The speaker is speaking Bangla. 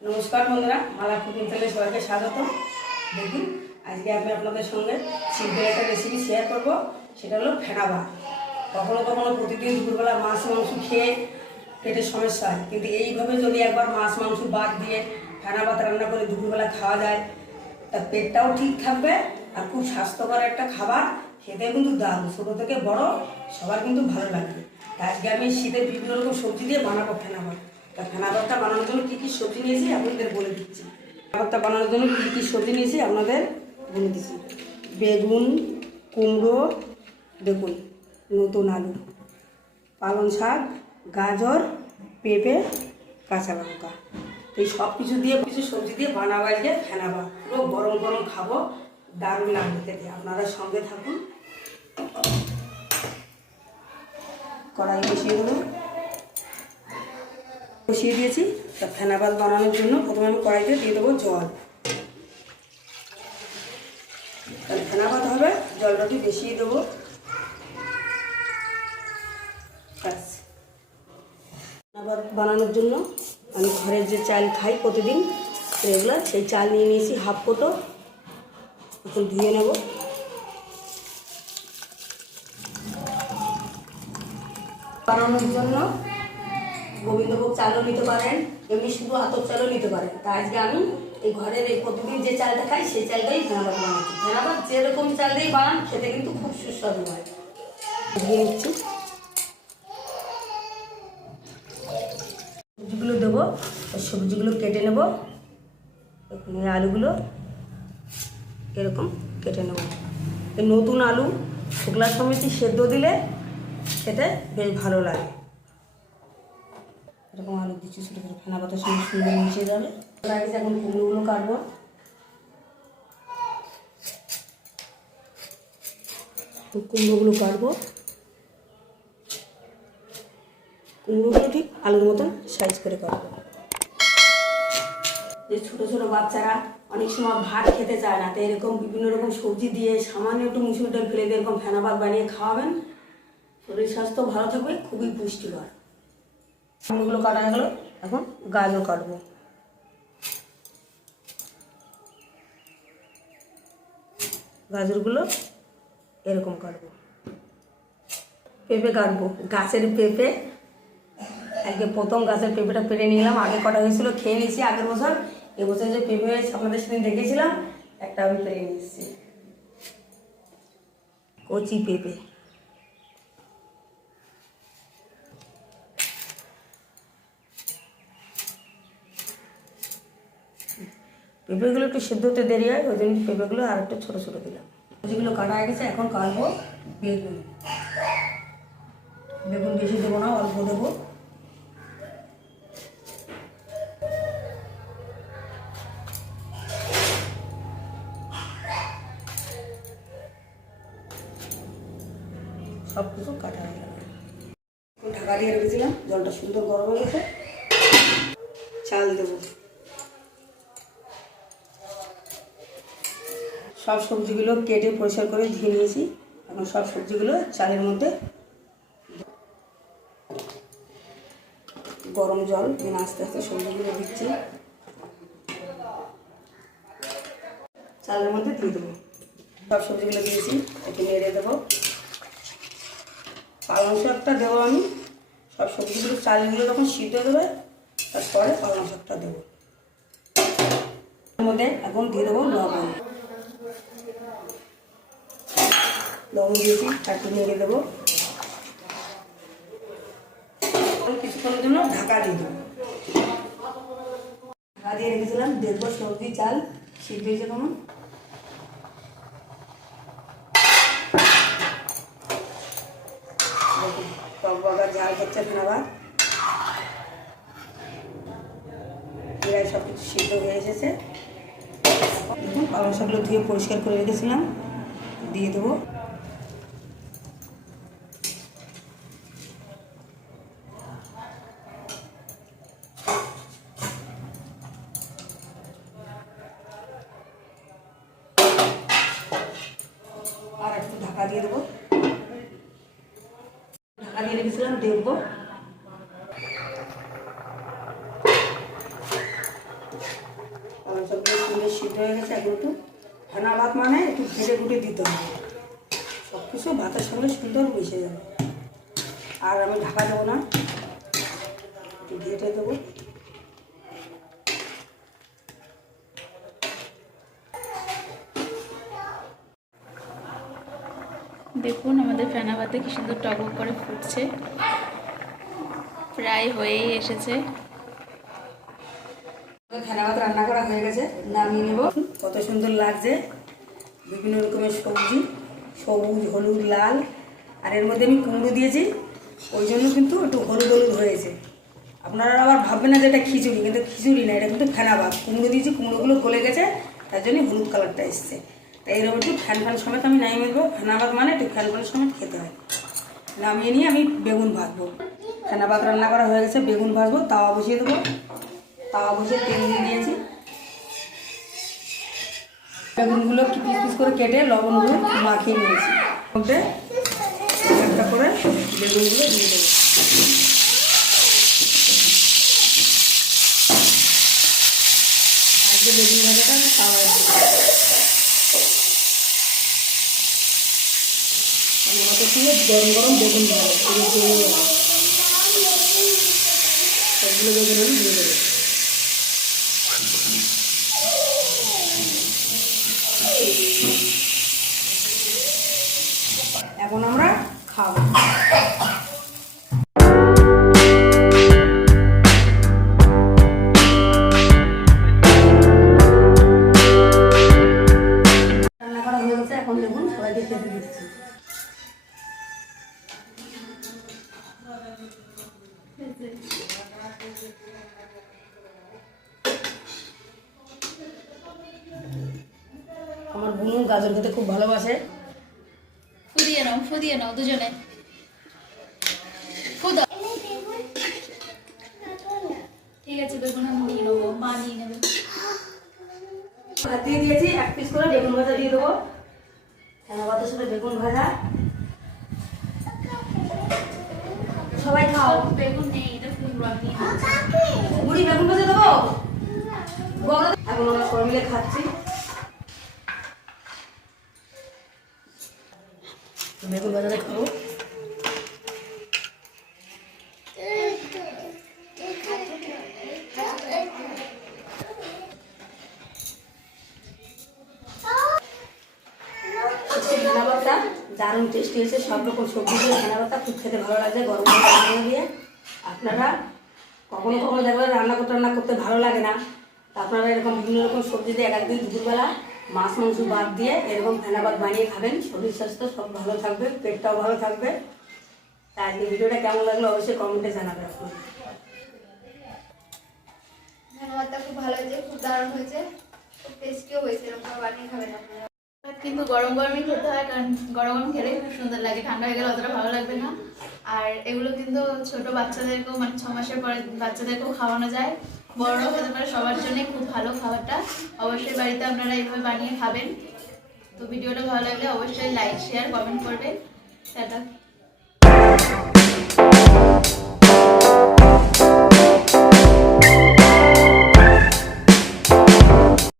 নমস্কার বন্ধুরা মালা কুকিং চ্যানেলে সবাইকে স্বাগত। দেখুন, আজকে আমি আপনাদের সঙ্গে সিম্পল একটা রেসিপি শেয়ার করব, সেটা হলো ফেনা ভাত। কখনো কখনো প্রতিদিন দুপুরবেলা মাছ, মাংস খেয়ে পেটের সমস্যা হয়। কিন্তু এইভাবে যদি একবার মাছ, মাংস বাদ দিয়ে ফেনা ভাত রান্না করে দুপুরবেলা খাওয়া যায়, তা পেটটাও ঠিক থাকবে আর খুব স্বাস্থ্যকর একটা খাবার। খেতে কিন্তু দারুণ। ছোটো থেকে বড় সবার কিন্তু ভালো লাগবে আজকে আমি শীতের বিভিন্ন রকম সবজি দিয়ে বানাবো ফেনা ভাত। তা ফেনা ভাতটা বানানোর জন্য কী কী সবজি নিয়েছি আপনাদের বলে দিচ্ছি। ফেনা বানানোর জন্য কী কী সবজি নিয়েছি আপনাদের বলে দিচ্ছি। বেগুন, কুমড়ো, দেখুন, নতুন আলু, পালং শাক, গাজর, পেঁপে, কাঁচা লঙ্কা। এই সব কিছু দিয়ে, কিছু সবজি দিয়ে বানাবো আজকে ফেনাবা পুরো গরম গরম খাব, দারুণ লাগবে খেতে। আপনারা সঙ্গে থাকুন। কড়াই বসিয়ে দেবো। বসিয়ে দিয়েছি। তা ভাত বানানোর জন্য প্রথমে আমি কড়াইতে দিয়ে দেবো জল। তাহলে ভাত হবে, জলটা একটু বেশিয়ে দেবো। আবার বানানোর জন্য আমি ঘরের যে চাল খাই প্রতিদিন রেগুলার সেই চাল নিয়ে নিয়েছি হাফ কোটো। এখন ধুয়ে নেব। বানানোর জন্য গোবিন্দভোগ চালও নিতে পারেন, এমনি শুধু আতপ চালও নিতে পারেন। তা আজকে আমি এই ঘরের এই প্রতিদিন যে চালটা খাই, সেই চালটাই ভেনাবাদ বানাচ্ছি। ভেনাবাদ যেরকম চাল দিয়ে বানান, খেতে কিন্তু খুব সুস্বাদু হয়। ধুয়ে নিচ্ছি। সবজিগুলো দেবো সবজিগুলো কেটে নেব। আলুগুলো এরকম কেটে নেব। নতুন আলু, শুকলা সমিতি সেদ্ধ দিলে খেতে বেশ ভালো লাগে। এরকম আলু দিচ্ছি ছোটো ছোটো ফেনা পাতার সঙ্গে সুন্দর মিশে যাবে আগে এখন কুমড়োগুলো কাটবো। কুমড়োগুলো কাটবো। কুমড়োগুলো ঠিক আলুর মতন সাইজ করে কাটবো। যে ছোটো ছোটো বাচ্চারা অনেক সময় ভাত খেতে চায় না তো এরকম বিভিন্ন রকম সবজি দিয়ে সামান্য একটু মুসুর ডাল ফেলে দিয়ে এরকম ফেনা ভাত বানিয়ে খাওয়াবেন। শরীর স্বাস্থ্য ভালো থাকবে, খুবই পুষ্টিকর। কুমড়োগুলো কাটা হয়ে গেলো। এখন গাজর কাটবো। গাজরগুলো এরকম কাটবো। পেঁপে কাটবো। গাছের পেঁপে, আজকে প্রথম গাছের পেঁপেটা পেরে নিলাম। আগে কটা হয়েছিল, খেয়ে নিয়েছি আগের বছর। এবছর যে পেঁপে হয়েছে, আপনাদের সেদিন দেখেছিলাম, একটা আমি পেরে নিয়েছি। কচি পেঁপে। পেঁপেগুলো একটু সেদ্ধ হতে দেরি হয়, ওই জন্য পেঁপেগুলো আর একটু ছোটো ছোটো দিলাম। যেগুলো কাটা হয়ে গেছে, এখন কাটবো, বেগুন। বেগুন বেশি দেবো না, অল্প দেবো। সব কিছু কাটা হয়ে গেল। ঢাকা দিয়ে রেখেছিলাম, জলটা সুন্দর গরম হয়ে গেছে। চাল দেবো। সব সবজিগুলো কেটে পরিষ্কার করে ধুয়ে নিয়েছি। এখন সব সবজিগুলো চালের মধ্যে গরম জল দিয়ে আস্তে আস্তে সবজিগুলো দিচ্ছি। চালের মধ্যে দিয়ে দেবো। সব সবজিগুলো দিয়েছি, একটু নেড়ে দেবো। পালং শাকটা দেবো আমি। সব সবজিগুলো, চালগুলো যখন সিদ্ধ দেবে তারপরে পালং শাকটা দেবো। মধ্যে এখন দিয়ে দেবো লবণ। লবণ দিয়েছি, একটু নেড়ে দেবো। কিছুক্ষণের জন্য ঢাকা দিয়ে দেবো। ঢাকা দিয়ে রেখেছিলাম দেখব সবজি, চাল, সিদ্ধ হয়েছে কেমন টক বাগার ঝাল হচ্ছে আবার। প্রায় সব কিছু হয়ে এসেছে। পালং শাকগুলো ধুয়ে পরিষ্কার করে রেখেছিলাম, দিয়ে দেবো। গেছিলাম দেখব। সবগুলো সুন্দর সিদ্ধ হয়ে গেছে, এখন একটু ফেনা ভাত মানে একটু ঘেটে ঘুটে দিতে হবে। সব কিছু ভাতের সঙ্গে সুন্দর মিশে যাবে। আর আমি ঢাকা দেবো না, একটু ঘেটে দেবো। দেখুন, আমাদের ফেনা ভাতে কি সুন্দর টকবক করে ফুটছে। প্রায় হয়েই এসেছে। ফেনা ভাত রান্না করা হয়ে গেছে, নামিয়ে নেব। কত সুন্দর লাগছে। বিভিন্ন রকমের সবজি, সবুজ, হলুদ, লাল। আর এর মধ্যে আমি কুমড়ো দিয়েছি, ওই জন্য কিন্তু একটু হলুদ হলুদ হয়েছে। আপনারা আবার ভাববেন না যে এটা খিচুড়ি, কিন্তু খিচুড়ি না, এটা কিন্তু ফেনা ভাত কুমড়ো দিয়েছি, কুমড়োগুলো গলে গেছে, তার জন্য হলুদ কালারটা এসছে। তাই এরকম একটু ফ্যান ফ্যান সমেত আমি নামিয়ে ফেনা ভাত মানে একটু ফ্যান ফ্যান সমেত খেতে হয়। নামিয়ে নিয়ে আমি বেগুন ভাজবো। ভাত রান্না করা হয়ে গেছে, বেগুন ভাজবো, তাওয়া বসিয়ে দেবো। তাওয়া বসিয়ে তেল দিয়ে দিয়েছি। বেগুনগুলো কি পিস পিস করে কেটে লবণগুলো মাখিয়ে নিয়েছি। মধ্যে একটা করে বেগুনগুলো দিয়ে দেবো আজকে বেগুন ভাজাটা আমি তাওয়ায় দেবো আমি অত দিয়ে গরম গরম বেগুন যাবে সবগুলো বেগুন আমি দিয়ে এখন আমরা খাব। গাজর খেতে খুব ভালোবাসে। ফুদিয়ে নাও ফুদিয়ে নাও দুজনে। ফুদা। ঠিক আছে বেগুন আমি নিয়ে নেব মা নিয়ে নেবে। দিয়ে দিয়েছি এক পিস করে বেগুন ভাজা দিয়ে দেবো। ভাতের সাথে বেগুন ভাজা। সবাই খাও। বেগুন নেই এটা মুড়ি বেগুন ভাজা দেবো? এখন আমরা সবাই মিলে খাচ্ছি। বেগুন ভাজাটা খাব দারুণ টেস্টি হয়েছে, সব রকম সবজি দিয়ে ভাতটা খুব খেতে ভালো লাগে গরম গরম দিয়ে। আপনারা কখনো কখনো দেখবেন রান্না করতে রান্না করতে ভালো লাগে না। আপনারা এরকম বিভিন্ন রকম সবজি দিয়ে এক এক একদিন দুপুরবেলা মাছ মাংস বাদ দিয়ে এরকম ফেনা ভাত বানিয়ে খাবেন। শরীর স্বাস্থ্য সব ভালো থাকবে পেটটাও ভালো থাকবে। তা আজকে ভিডিওটা কেমন লাগল অবশ্যই কমেন্টে জানাবে আপনার। ধন্যবাদটা খুব ভালো হয়েছে খুব দারুণ হয়েছে। খুব টেস্টিও হয়েছে এরকম বানিয়ে খাবেন আপনারা। কিন্তু গরম গরমই খেতে হয় কারণ গরম গরম খেলে খুব সুন্দর লাগে ঠান্ডা হয়ে গেলে অতটা ভালো লাগবে না। আর এগুলো কিন্তু ছোট বাচ্চাদেরকেও মানে ছ মাসের পরে বাচ্চাদেরকেও খাওয়ানো যায়। বড় হতে পারে, সবার জন্য খুব ভালো খাবারটা। অবশ্যই বাড়িতে আপনারা এইভাবে বানিয়ে খাবেন। তো ভিডিওটা ভালো লাগলে অবশ্যই লাইক শেয়ার কমেন্ট করবেন। টাটা।